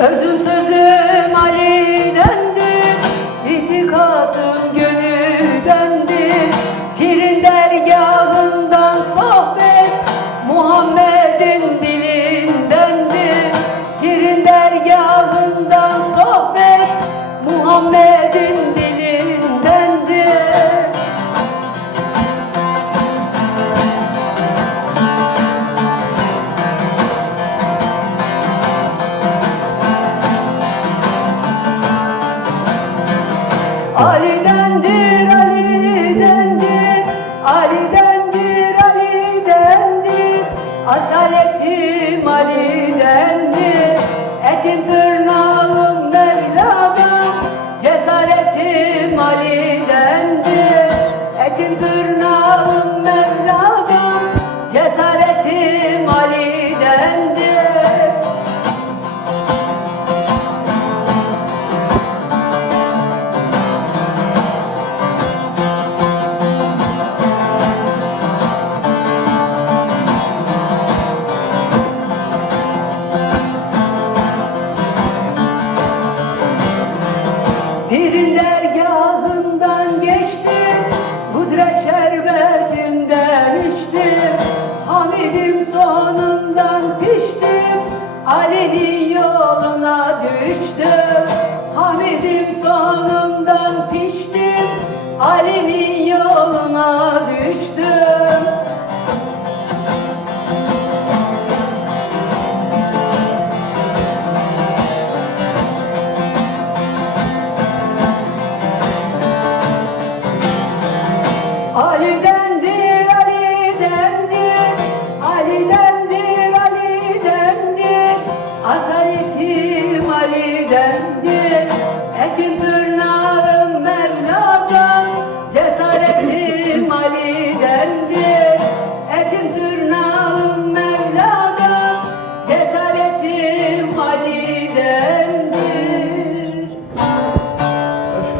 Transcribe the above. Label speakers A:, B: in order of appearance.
A: Özüm sözüm Ali'dendir İtikatım gül Sahiden değil Aşkından piştim, Ali'nin yoluna düştüm. Ahmet'im sonundan piştim. Ekim tırnağım Mevla'dan Cesaretim